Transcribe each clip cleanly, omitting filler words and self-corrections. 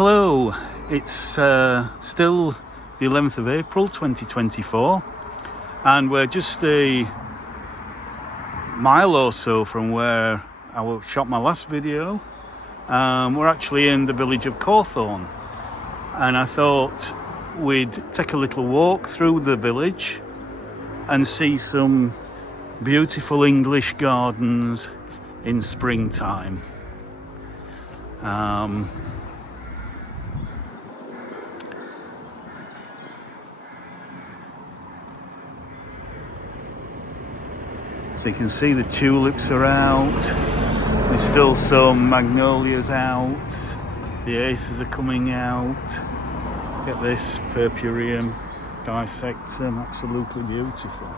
Hello, it's still the 11th of April 2024 and we're just a mile or so from where I shot my last video. We're actually in the village of Cawthorn, and I thought we'd take a little walk through the village and see some beautiful English gardens in springtime. So you can see the tulips are out, there's still some magnolias out, the aces are coming out. Look at this purpureum dissectum, absolutely beautiful.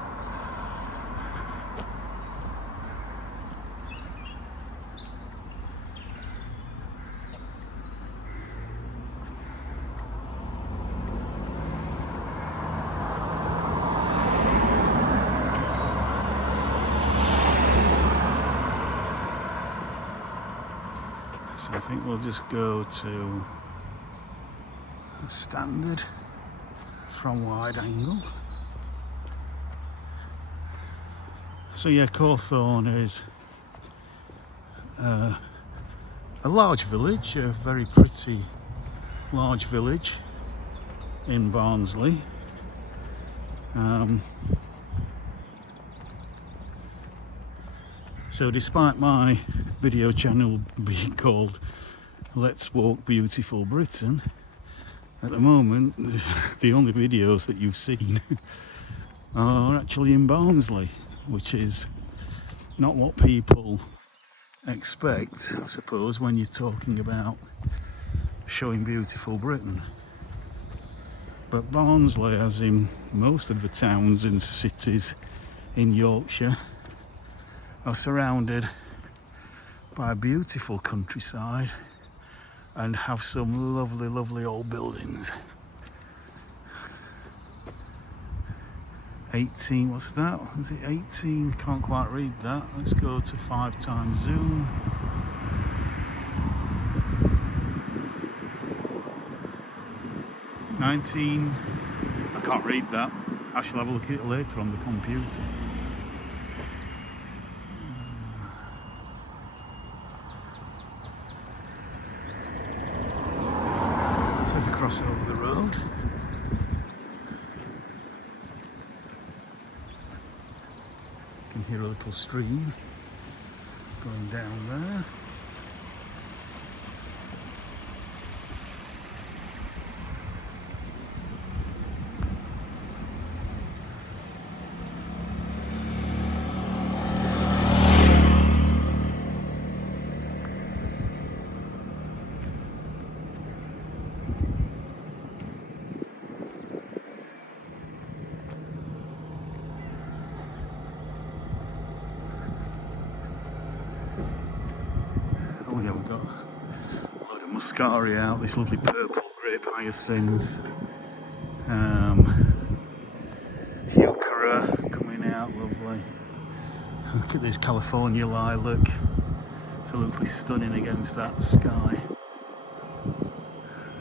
So I think we'll just go to the standard from wide angle. So yeah, Cawthorne is a large village, a very pretty large village in Barnsley. So despite my video channel being called Let's Walk Beautiful Britain, at the moment the only videos that you've seen are actually in Barnsley, which is not what people expect, I suppose, when you're talking about showing beautiful Britain. But Barnsley, as in most of the towns and cities in Yorkshire, are surrounded by a beautiful countryside and have some lovely old buildings. 18, what's that? Is it 18? Can't quite read that. Let's go to 5 times zoom. $19. I can't read that. I shall have a look at it later on the computer. So if you cross over the road, you can hear a little stream going down there. Oh yeah, we've got a load of muscaria out, this lovely purple grape hyacinth, heuchera coming out, lovely. Look at this California lilac, absolutely stunning against that sky.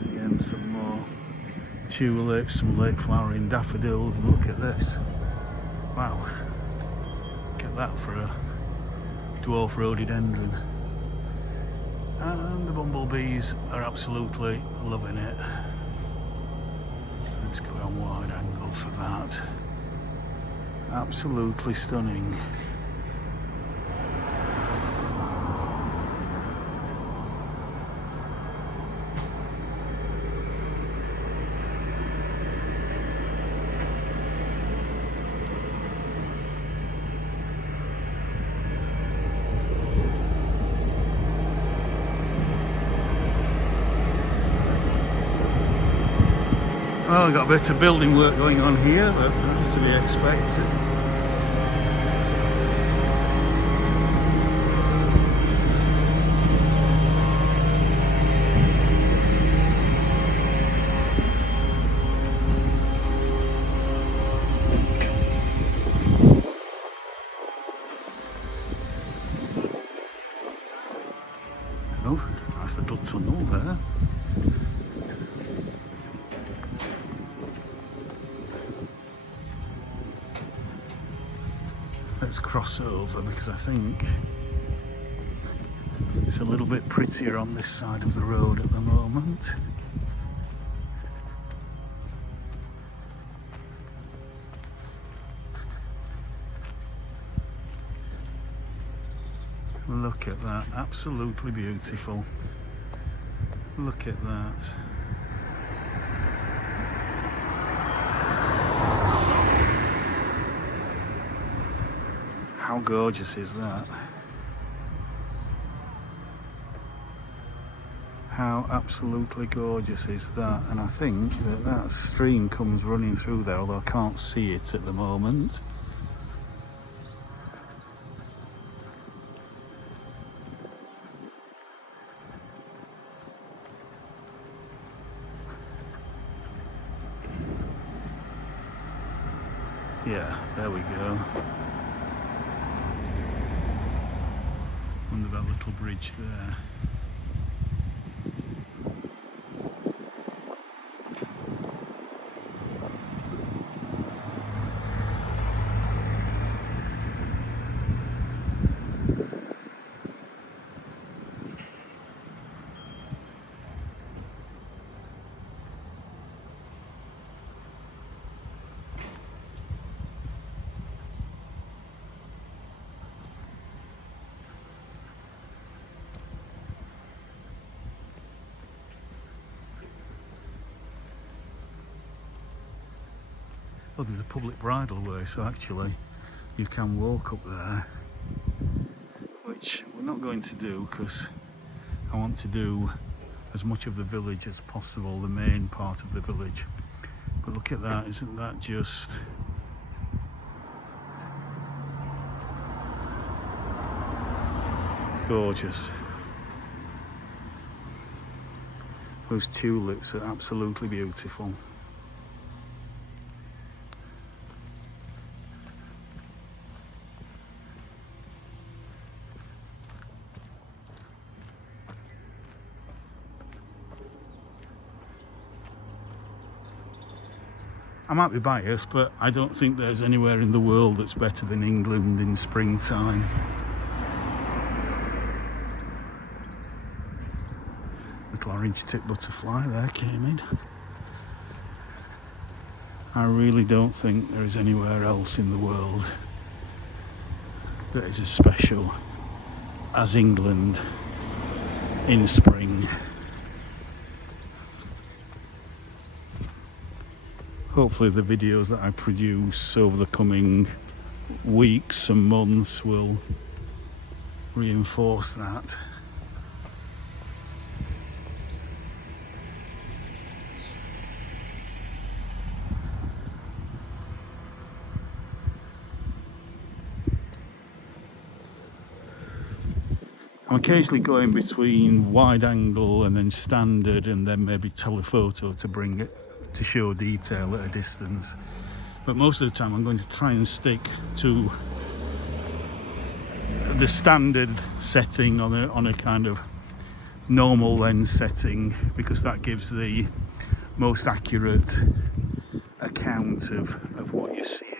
Again, some more tulips, some late flowering daffodils, and look at this. Wow, look at that for a dwarf rhododendron. And the bumblebees are absolutely loving it. Let's go on wide angle for that. Absolutely stunning. Well, we've got a bit of building work going on here, but that's to be expected. Oh, nice little tunnel there. Let's cross over because I think it's a little bit prettier on this side of the road at the moment. Look at that, absolutely beautiful. Look at that. How gorgeous is that? How absolutely gorgeous is that? And I think that that stream comes running through there, although I can't see it at the moment. Yeah, there we go. Under that little bridge there. Oh, there's a public bridleway, so actually you can walk up there, which we're not going to do because I want to do as much of the village as possible, the main part of the village. But look at that, isn't that just gorgeous? Those tulips are absolutely beautiful. I might be biased, but I don't think there's anywhere in the world that's better than England in springtime. Little orange-tipped butterfly there came in. I really don't think there is anywhere else in the world that is as special as England in spring. Hopefully the videos that I produce over the coming weeks and months will reinforce that. I'm occasionally going between wide angle and then standard and then maybe telephoto to bring it to show detail at a distance, but most of the time I'm going to try and stick to the standard setting on a kind of normal lens setting, because that gives the most accurate account of what you're seeing.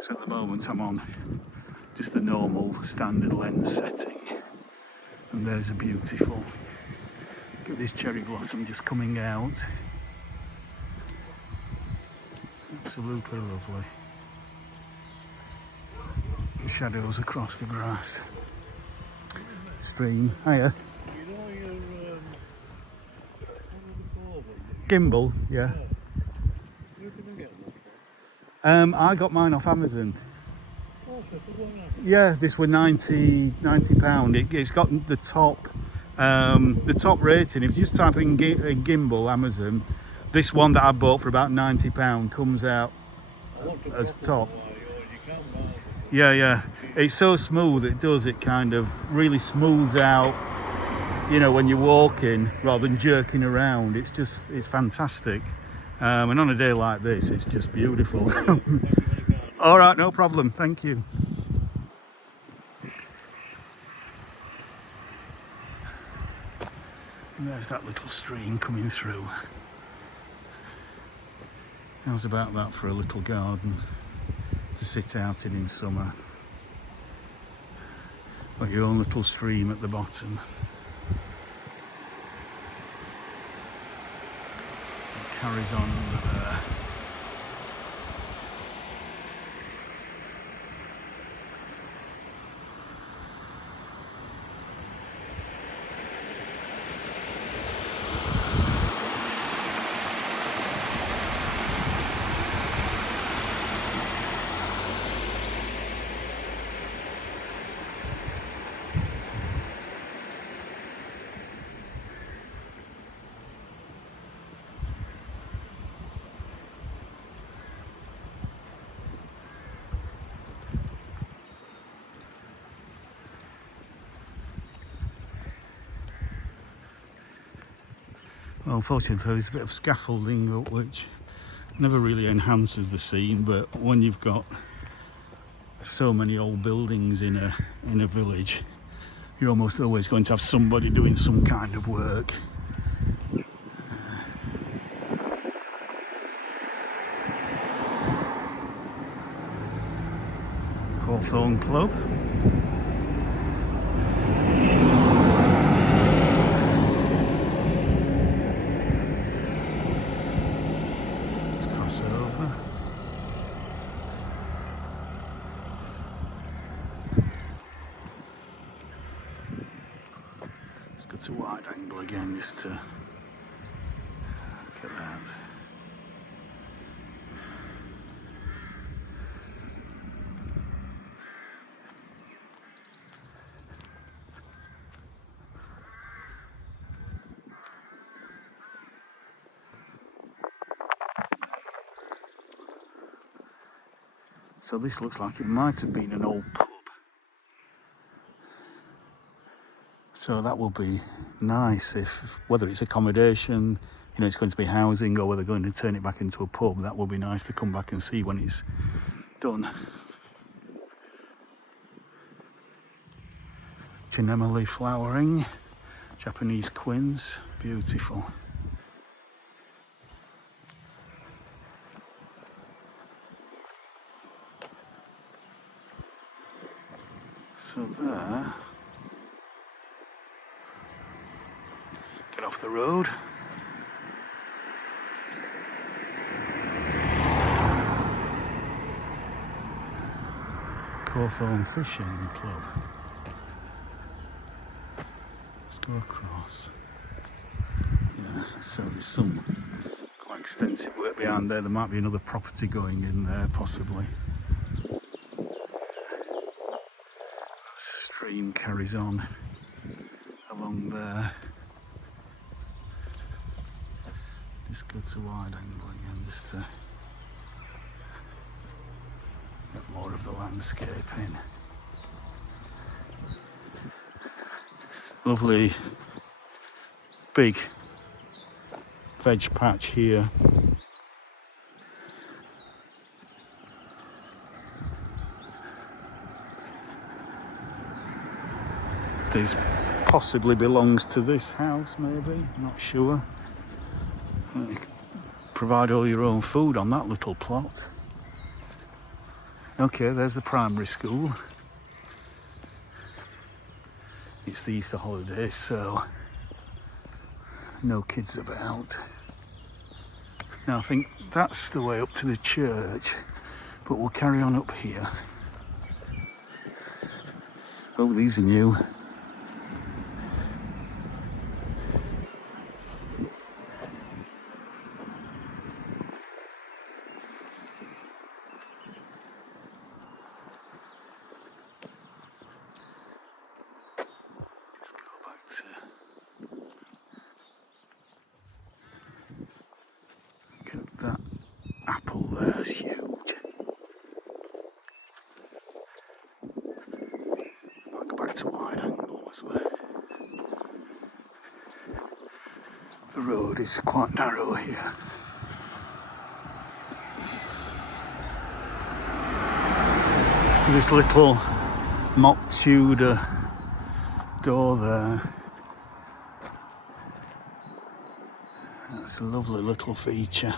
So at the moment I'm on just a normal standard lens setting, and there's a beautiful, look at this cherry blossom just coming out. Absolutely lovely. Shadows across the grass. Stream. Hiya. You know your, what do they call it? Gimbal, yeah. Where can I get that from? I got mine off Amazon. Oh, so for one hour. Yeah, this were £90. It's got the top rating. If you just type in gimbal Amazon, this one that I bought for about £90 comes out as top. Yeah. It's so smooth, it kind of really smooths out, you know, when you're walking rather than jerking around. It's fantastic. And on a day like this, it's just beautiful. All right, no problem. Thank you. And there's that little stream coming through. How's about that for a little garden to sit out in summer? Got your own little stream at the bottom. It carries on under there. Well, unfortunately, there's a bit of scaffolding up which never really enhances the scene, but when you've got so many old buildings in a village, you're almost always going to have somebody doing some kind of work. Cawthorne Club. Over. Let's go to wide angle again just to look at that. So this looks like it might have been an old pub. So that will be nice if whether it's accommodation, you know, it's going to be housing, or whether they're going to turn it back into a pub. That will be nice to come back and see when it's done. Anemone flowering, Japanese quince, beautiful. So there, get off the road. Cawthorne Fishing Club. Let's go across. Yeah, so there's some quite extensive work behind there. There might be another property going in there, possibly. Stream carries on along there. Just go to wide angle again just to get more of the landscape in. Lovely big veg patch here. This possibly belongs to this house, maybe, not sure. You can provide all your own food on that little plot. Okay, there's the primary school. It's the Easter holidays, so no kids about. Now I think that's the way up to the church, but we'll carry on up here. Oh, these are new. That apple there is huge. I'll go back to wide angle as well. The road is quite narrow here. This little mock Tudor door there. That's a lovely little feature.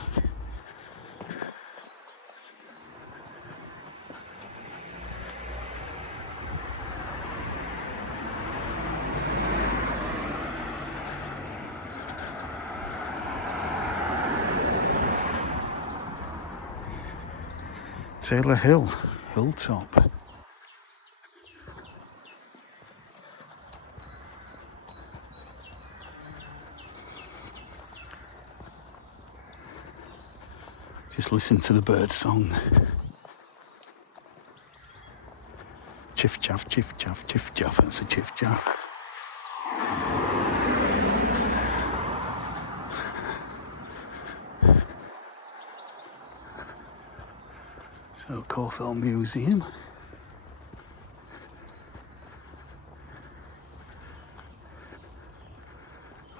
Taylor Hill, hilltop. Just listen to the bird song. Chiff chaff, chiff chaff, chiff chaff. That's a chiff chaff. So Cawthorne Museum.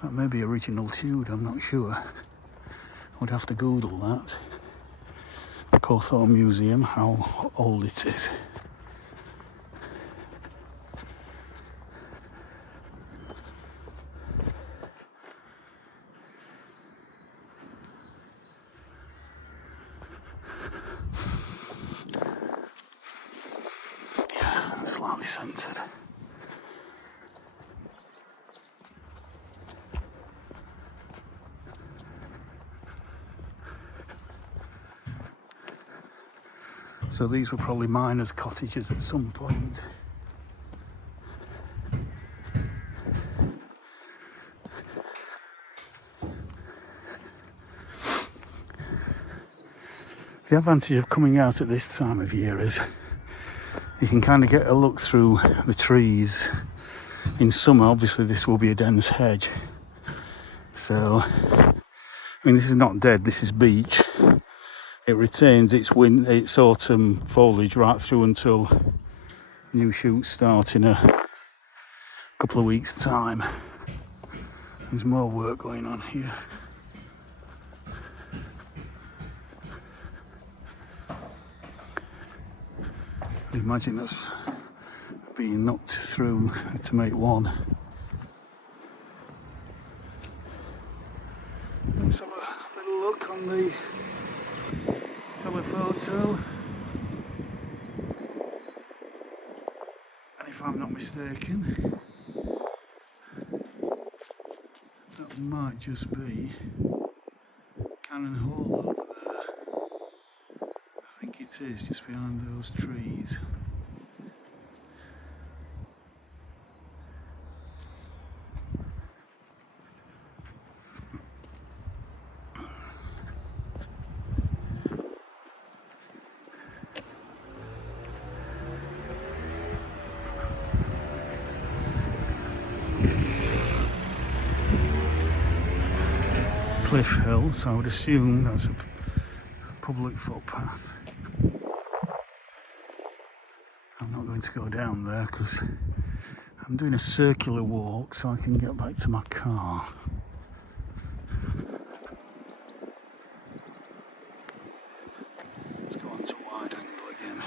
That may be original Tude, I'm not sure. I would have to Google that. The Cawthorne Museum, how old it is. Yeah, slightly centred. So these were probably miners' cottages at some point. The advantage of coming out at this time of year is you can kind of get a look through the trees. In summer, obviously, this will be a dense hedge. So, I mean, this is not dead, this is beech. It retains its autumn foliage right through until new shoots start in a couple of weeks' time. There's more work going on here. I imagine that's being knocked through to make one. Let's have a little look on the telephoto. And if I'm not mistaken, that might just be Cannon Hall over there. I think it is, just behind those trees. Cliff Hill, so I would assume that's a public footpath. I'm not going to go down there because I'm doing a circular walk so I can get back to my car. Let's go on to wide angle again.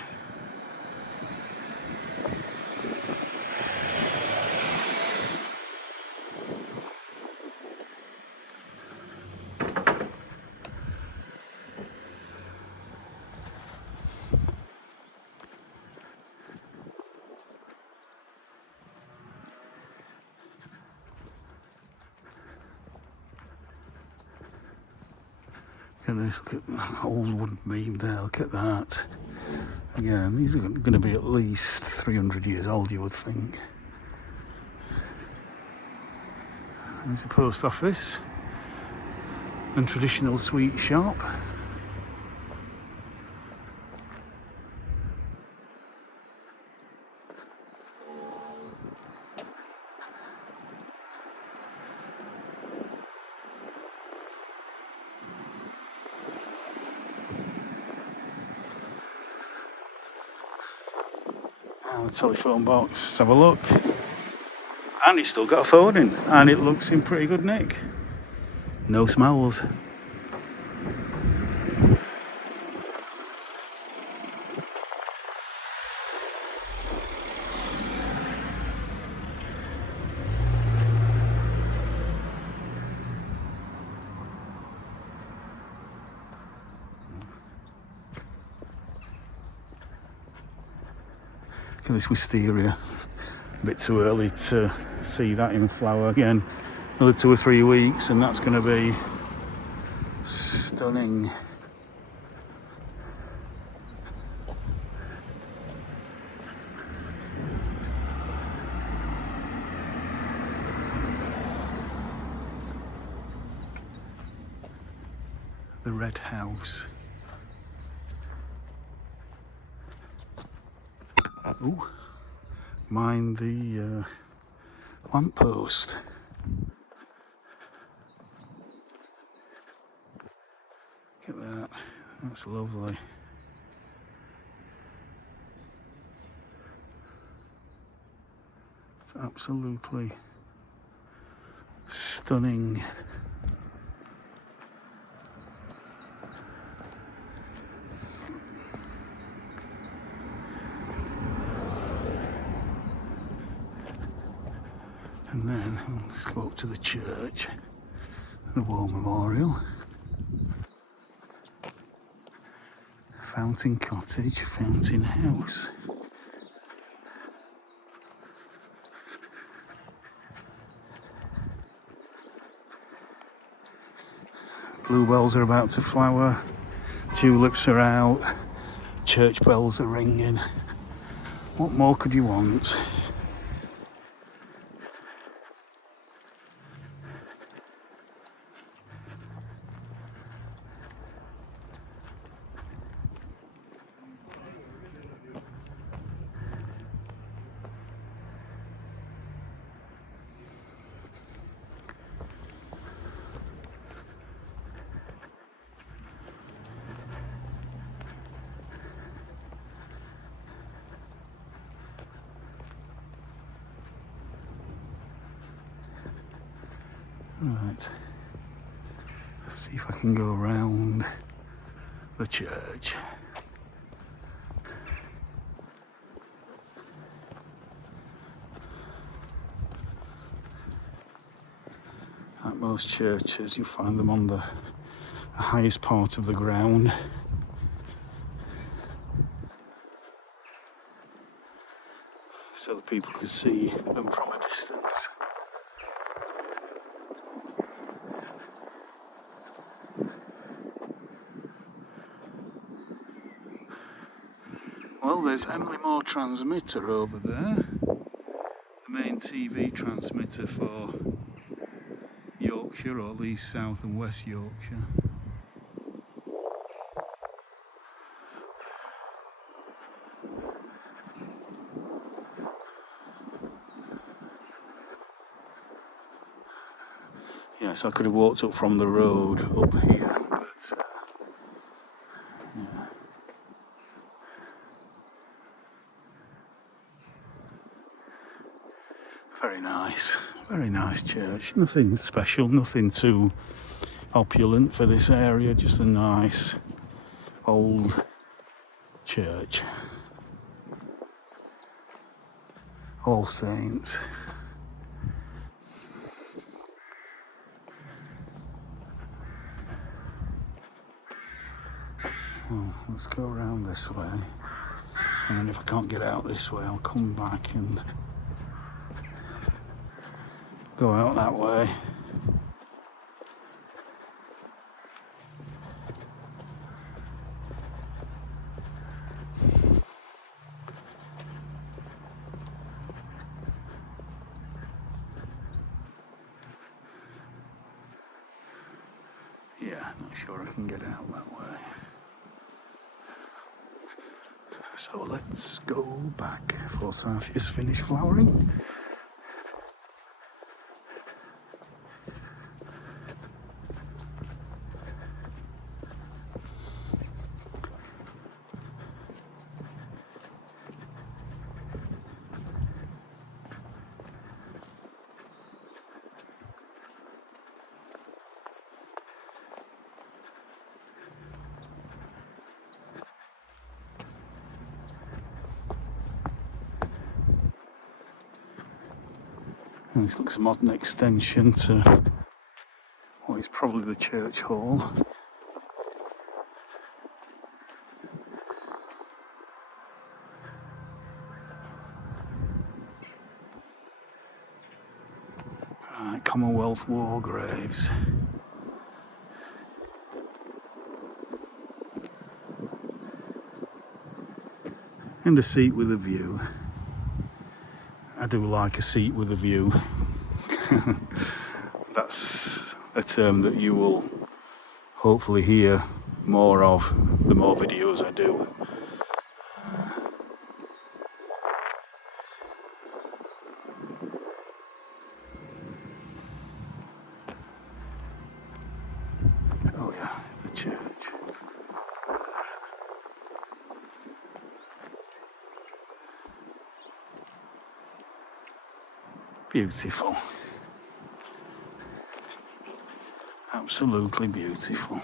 Look at this, look at that old wooden beam there, look at that. Again, these are going to be at least 300 years old, you would think. There's the post office and traditional sweet shop. And the telephone box, let's have a look. And it's still got a phone in, and it looks in pretty good nick. No smells. at this wisteria. A bit too early to see that in flower again. Another 2 or 3 weeks and that's going to be stunning. The red house. Oh, mind the lamppost. Look at that, that's lovely. It's absolutely stunning. And then let's go up to the church, the War Memorial, Fountain Cottage, Fountain House. Bluebells are about to flower, tulips are out, church bells are ringing. What more could you want? Right, see if I can go around the church. Like most churches, you find them on the highest part of the ground. So that people could see them from a distance. Well, there's Emily Moore transmitter over there, the main TV transmitter for Yorkshire, or at least South and West Yorkshire. Yes, I could have walked up from the road up here, but yeah. Very nice church. Nothing special, nothing too opulent for this area, just a nice old church. All Saints. Well, let's go around this way, and then if I can't get out this way, I'll come back and go out that way. Yeah, not sure I can get out that way. So let's go back. Forsythia's finished flowering. And this looks a modern extension to what is probably the church hall. Commonwealth War graves. And a seat with a view. I do like a seat with a view. That's a term that you will hopefully hear more of the more videos I do. Oh yeah, the church. Beautiful. Absolutely beautiful.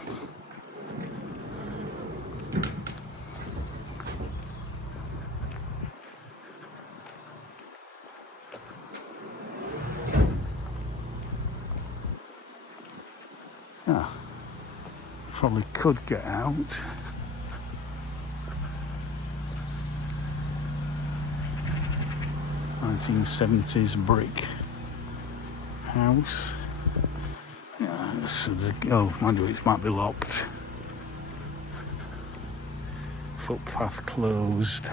Ah, probably could get out. (1970s) brick house. Yeah, so oh, mind you, it might be locked. Footpath closed.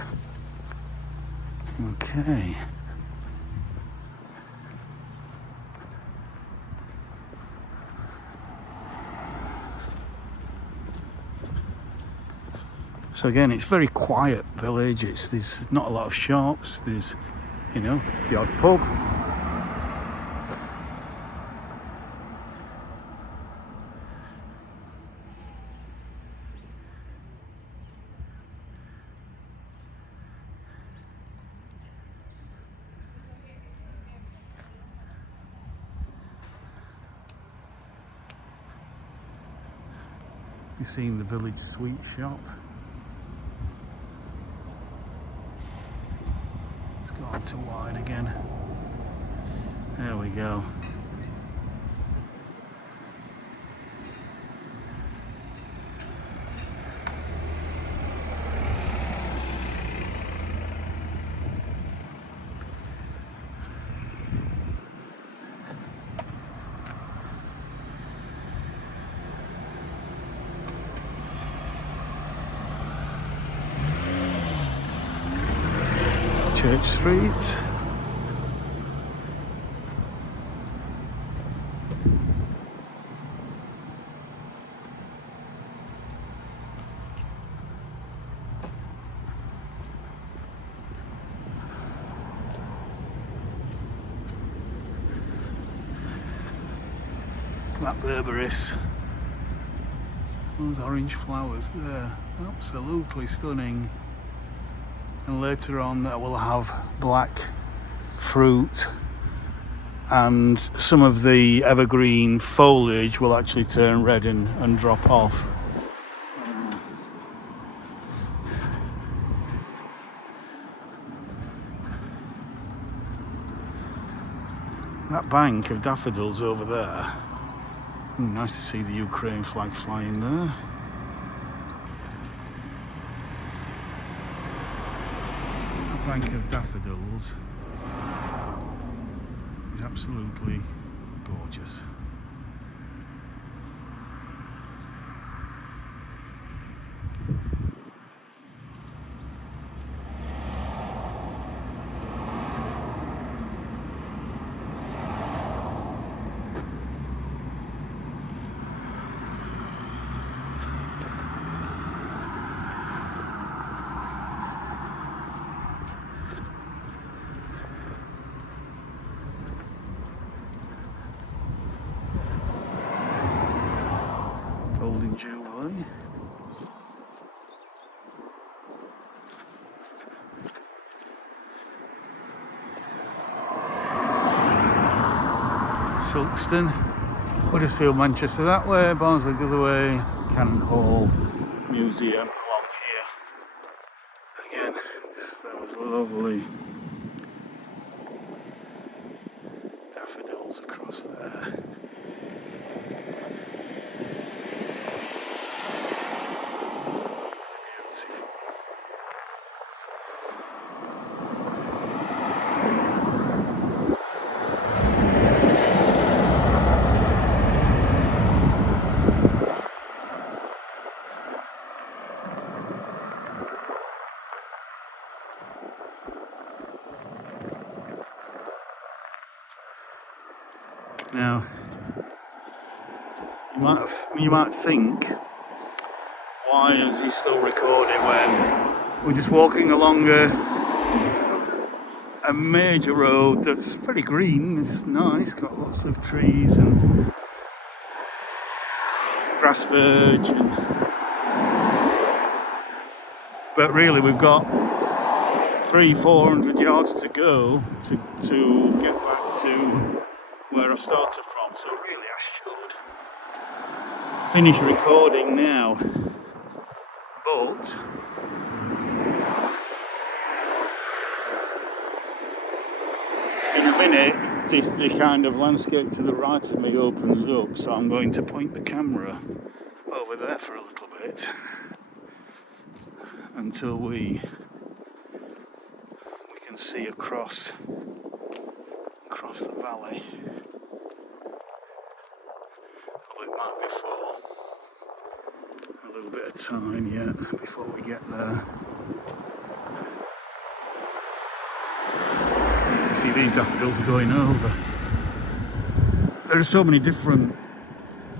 Okay. So again, it's a very quiet village. There's not a lot of shops. There's, you know, the odd pub. You've seen the village sweet shop. It's gone too wide again. There we go. Church Street. Blackberries. Those orange flowers there, absolutely stunning. And later on that will have black fruit, and some of the evergreen foliage will actually turn red and drop off. That bank of daffodils over there. Nice to see the Ukraine flag flying there. That bank of daffodils is absolutely gorgeous. Golden Jubilee. Silkstone, Huddersfield, Manchester that way, Barnsley the other way, Cannon Hall Museum along here. Again, that was lovely. Daffodils across there. Now, you might think, why is he still recording when we're just walking along a major road that's very green? It's nice, got lots of trees and grass verge, but really we've got 300-400 yards to go to get back to where I started from, so really I should finish recording now, but in a minute the kind of landscape to the right of me opens up, so I'm going to point the camera over there for a little bit until we can see across the valley. Although it might be for a little bit of time yet before we get there. You can see these daffodils are going over. There are so many different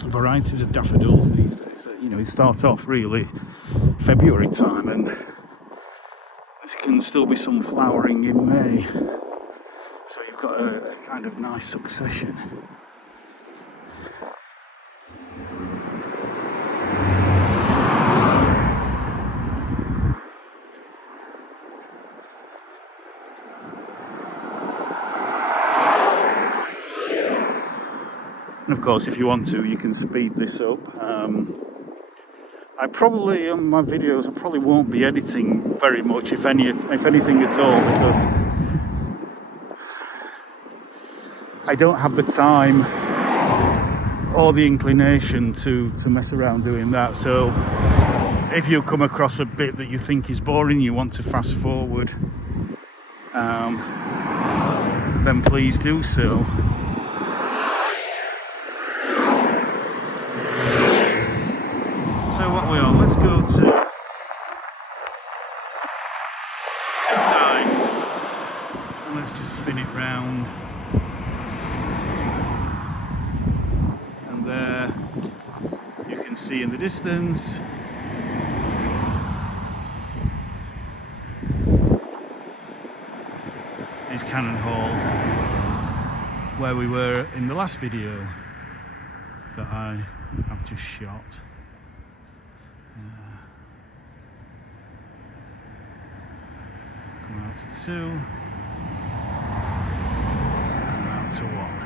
varieties of daffodils these days that, you know, it starts off really February time and there can still be some flowering in May, so you've got a kind of nice succession. And of course, if you want to, you can speed this up. I probably, on my videos, I probably won't be editing very much, if anything at all, because I don't have the time or the inclination to mess around doing that. So if you come across a bit that you think is boring, you want to fast forward, then please do so. So what we are, let's go to 2 times and let's just spin it round, and there you can see in the distance is Cannon Hall, where we were in the last video that I have just shot. Come out to 2, come out to 1.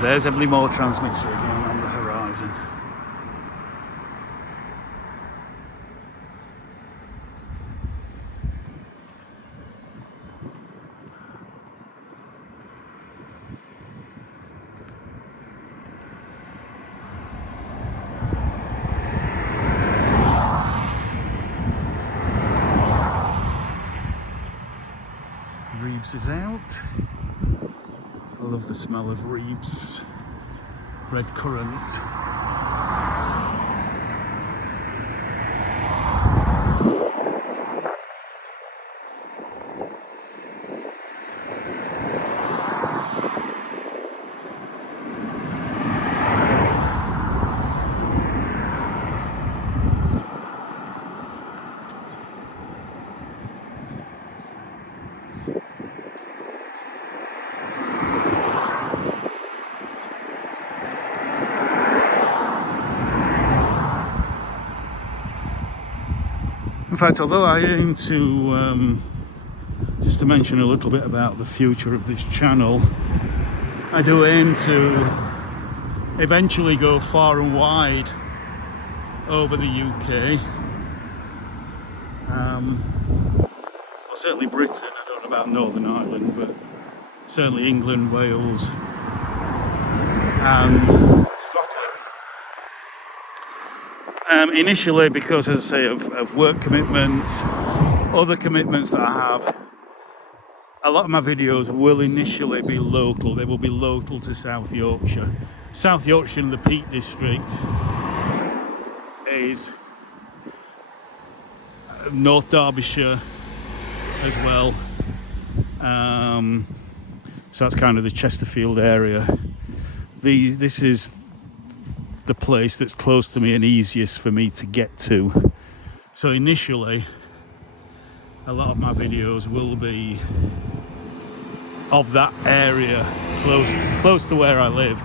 There's Everly Moor transmitter again on the horizon. Reeves is out. I love the smell of Reeves, red currant. In fact, although I aim to, just to mention a little bit about the future of this channel, I do aim to eventually go far and wide over the UK. Well, certainly Britain, I don't know about Northern Ireland, but certainly England, Wales and Scotland. Initially, because as I say, of work commitments, other commitments that I have, a lot of my videos will initially be local. They will be local to South Yorkshire. South Yorkshire in the Peak District is North Derbyshire as well. So that's kind of the Chesterfield area. This is the place that's close to me and easiest for me to get to. So initially, a lot of my videos will be of that area, close to where I live.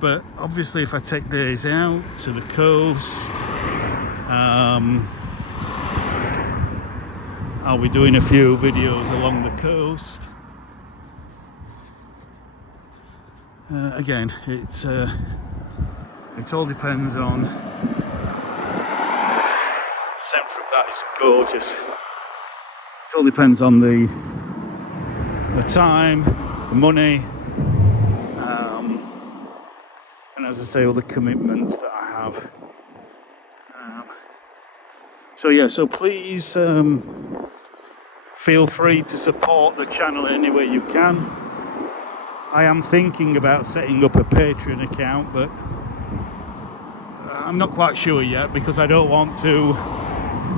But obviously, if I take days out to the coast, I'll be doing a few videos along the coast. Again, it all depends on. Scent from that is gorgeous. It all depends on the time, the money, and as I say, all the commitments that I have. So please feel free to support the channel in any way you can. I am thinking about setting up a Patreon account, but I'm not quite sure yet, because I don't want to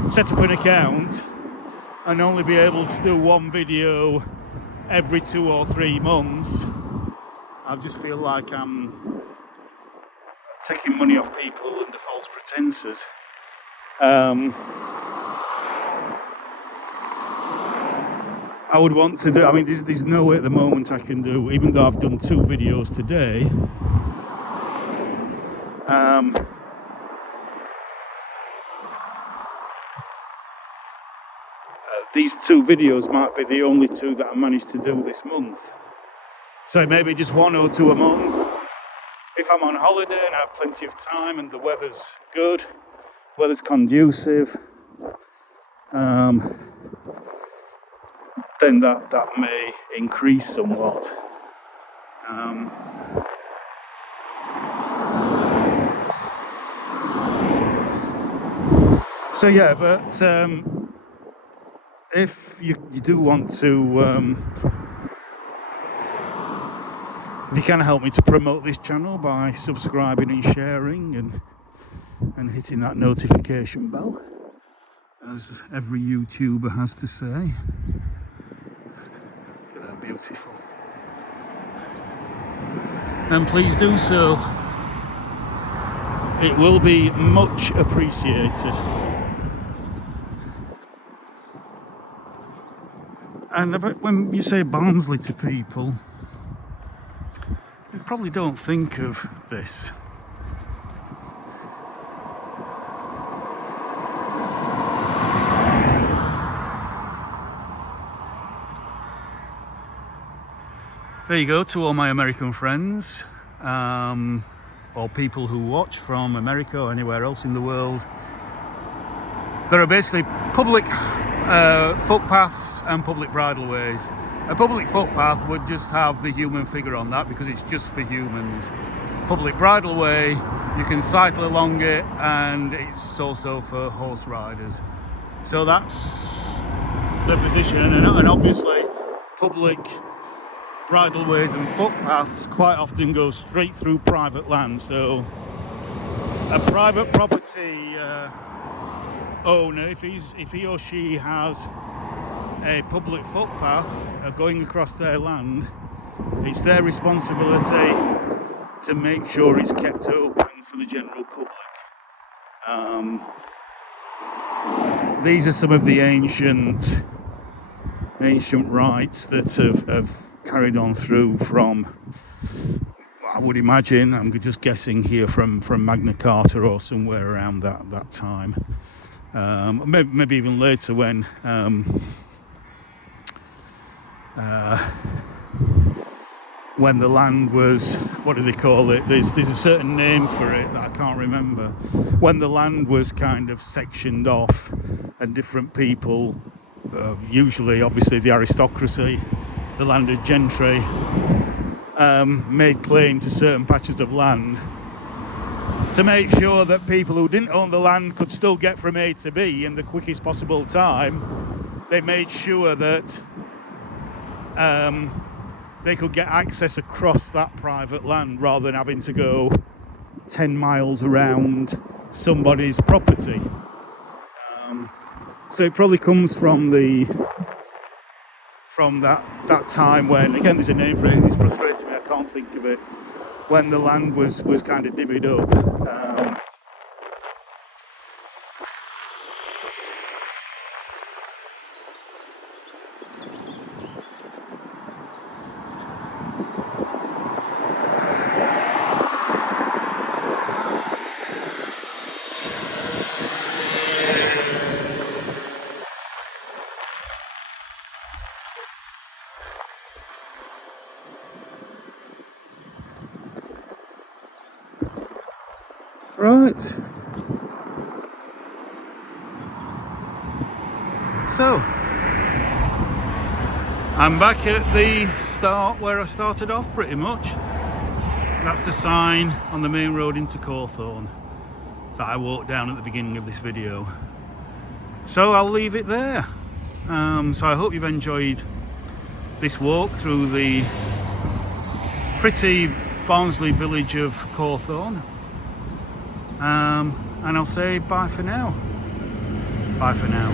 set up an account and only be able to do one video every 2 or 3 months. I just feel like I'm taking money off people under false pretenses. I would want to do, I mean, there's no way at the moment I can do, even though I've done 2 videos today. These 2 videos might be the only 2 that I managed to do this month. So maybe just 1 or 2 a month. If I'm on holiday and I have plenty of time and the weather's good, weather's conducive, then that may increase somewhat. So yeah, but if you do want to, if you can help me to promote this channel by subscribing and sharing and hitting that notification bell, as every YouTuber has to say. Look at that, beautiful. And please do so. It will be much appreciated. And when you say Barnsley to people, they probably don't think of this. There you go, to all my American friends, or people who watch from America or anywhere else in the world. There are basically public footpaths and public bridleways. A public footpath would just have the human figure on that because it's just for humans. Public bridleway, you can cycle along it, and it's also for horse riders. So that's the position, and obviously public bridleways and footpaths quite often go straight through private land. So a private property owner, if he or she has a public footpath going across their land, it's their responsibility to make sure it's kept open for the general public. These are some of the ancient rites that have carried on through from, I would imagine, I'm just guessing here, from Magna Carta or somewhere around that time. Maybe even later when the land was, what do they call it? There's a certain name for it that I can't remember. When the land was kind of sectioned off and different people, usually obviously the aristocracy, the landed gentry, made claim to certain patches of land to make sure that people who didn't own the land could still get from A to B in the quickest possible time. They made sure that they could get access across that private land rather than having to go 10 miles around somebody's property. So it probably comes from that time when, again, there's a name for it, it's frustrating me, I can't think of it, when the land was kind of divvied up. Right. So, I'm back at the start where I started off pretty much. That's the sign on the main road into Cawthorne that I walked down at the beginning of this video. So I'll leave it there. So I hope you've enjoyed this walk through the pretty Barnsley village of Cawthorn. And I'll say bye for now. Bye for now.